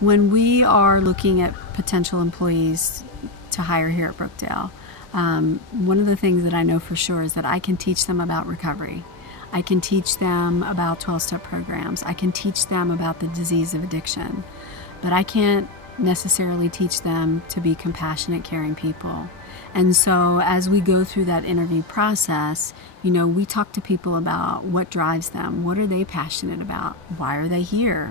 When we are looking at potential employees to hire here at Brookdale, one of the things that I know for sure is that I can teach them about recovery. I can teach them about 12-step programs. I can teach them about the disease of addiction. But I can't necessarily teach them to be compassionate, caring people. And so as we go through that interview process, we talk to people about what drives them. What are they passionate about? Why are they here?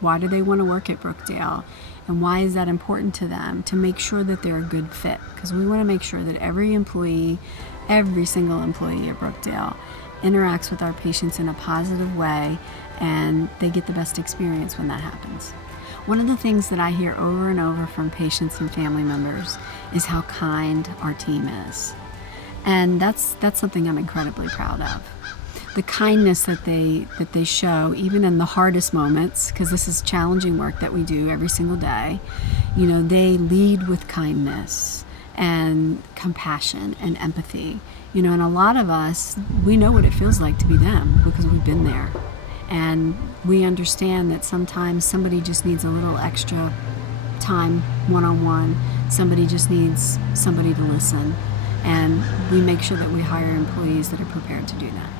Why do they want to work at Brookdale? And why is that important to them? To make sure that they're a good fit. Because we want to make sure that every single employee at Brookdale interacts with our patients in a positive way, and they get the best experience when that happens. One of the things that I hear over and over from patients and family members is how kind our team is. And that's something I'm incredibly proud of. The kindness that they show, even in the hardest moments, because this is challenging work that we do every single day, they lead with kindness and compassion and empathy. And a lot of us, we know what it feels like to be them because we've been there. And we understand that sometimes somebody just needs a little extra time one-on-one. Somebody just needs somebody to listen. And we make sure that we hire employees that are prepared to do that.